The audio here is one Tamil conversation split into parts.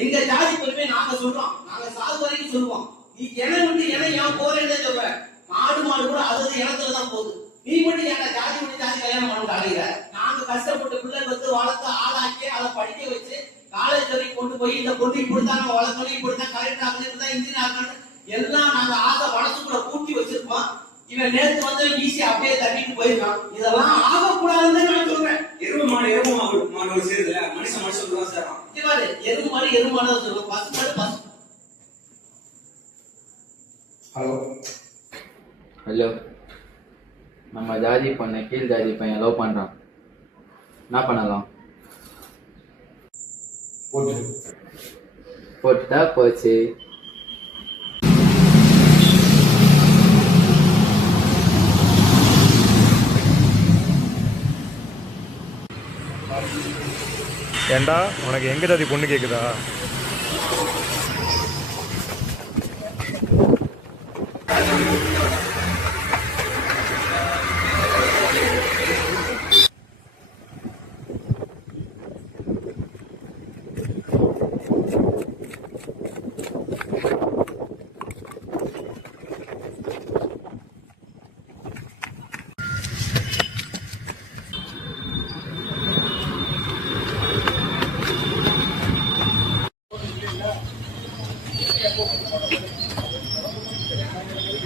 எங்க ஜாதி பெருமை நாங்க சொல்றோம். நாங்க சாது வரைக்கும் சொல்லுவோம். நீ என மட்டும் என ஏன் போறேன்னு சொல்ற மாடு மாடு கூட அதது இனத்துல தான் போகுது. நீ மட்டும் என்ன ஜாதி மட்டும் ஜாதி கல்யாணம் பண்ண அலைகிற நாங்க கஷ்டப்பட்டு பிள்ளை வந்து வளர்த்து ஆளாக்கி அதை படிக்க வச்சு காலேஜ் வரைக்கும் கொண்டு போய் இந்த பொண்ணு இப்படித்தான் நம்ம வளர்க்கணும் இப்படித்தான் கலெக்டர் ஆகணும் இப்படித்தான் இன்ஜினியர் ஆகணும் எல்லாம் நாங்க ஆசை வளர்த்துக்குள்ள கூட்டி வச்சிருப்போம் இவன் நேத்து வந்து ஈஸி அப்படியே தட்டிட்டு போயிருக்கான். இதெல்லாம் ஆகக்கூடாதுன்னு நான் சொல்றேன். எருமை மாடு எருமை மாடு சேருதுல மனுஷன் மனுஷன் தான் சேரும் பாரு எருமை மாடு எருமை மாடு தான் சொல்லுவோம். பசு மாடு பசு ஹலோ. ஹலோ. நம்ம ஜாதி பொண்ணை கீழ் ஜாதி பையன் லவ் பண்றான். என்ன பண்ணலாம்? போட்டு. போட்டுட்டா போச்சு. ஏண்டா? உனக்கு எங்க ஜாதி பொண்ணு கேட்குதா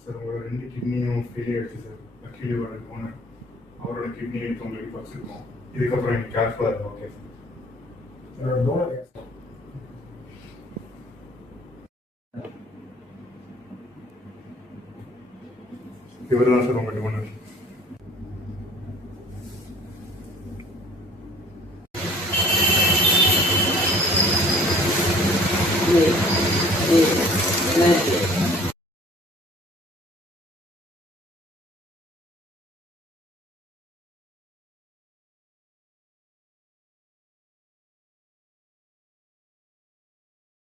சார் உங்களோட ரெண்டு கிட்னியும் ஃபெயிலியர் ஆயிடுச்சு சார் அக்யூலியோட ஓனர் அவரோட கிட்னி இப்போ உங்களுக்கு வச்சுருக்கோம் இதுக்கப்புறம் எனக்கு கேர்ஃபுல்லாக இருக்கும் ஓகே சார் இவர் தான் சார் உங்கள் டோனர் ஏய், ஏய், என்ன இது?